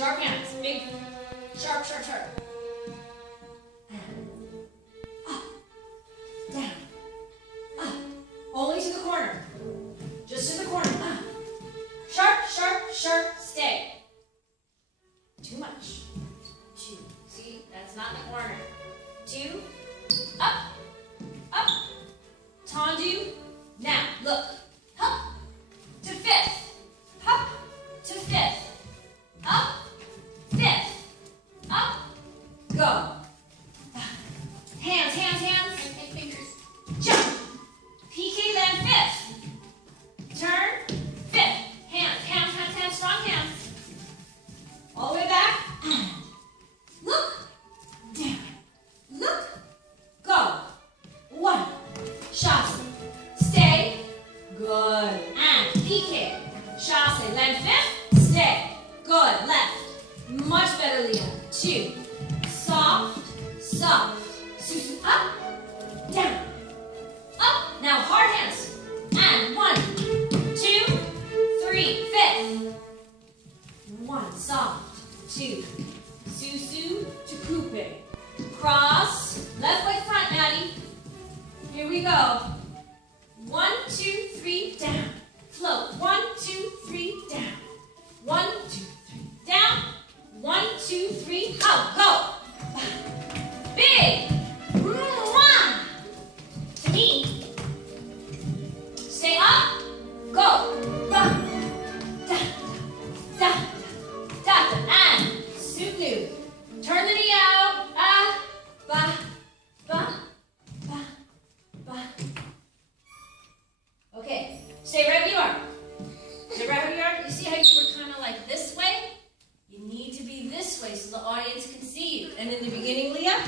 Sharp hands. Big, sharp, sharp, sharp. And up, down, up. Only to the corner. Just to the corner. Up. Sharp, sharp, sharp. Stay. Too much. 2. See, that's not the corner. 2. Up, up. Tendu. Now, look. Up to 5th. Up to 5th. Up, 5th. Up, go. Hands, hands, hands. And fingers. Jump. PK land 5th. Turn 5th. Hands, hands, hands, hands. Strong hands. All the way back. And look. Down. Look. Go. 1. Chasse. Stay. Good. And PK. Chasse. Land 5th. Stay. Good. Left. Much better, Leah. 2. Soft. Soft. Susu. Up. Down. Up. Now hard hands. And 1, 2, 3. 5th. 1. Soft. 2. Susu to coupe. Cross. Left leg front, Maddie. Here we go. 1, 2, 3. Down. Float. 1, 2, 3. Down. 1, 2, 3. Down. 1, 2, 3. Out. Go. Big. Mwah. To me. Stay up. Go. Ba. Da. Da. Da. Da. And Sulu. Turn the knee out. Ah. Ba. Ba. Ba. Ba. Okay. Stay right where you are. Stay right where you are. You see how you were kind of this way? You need to be this way so the audience can see you. And in the beginning, Leah,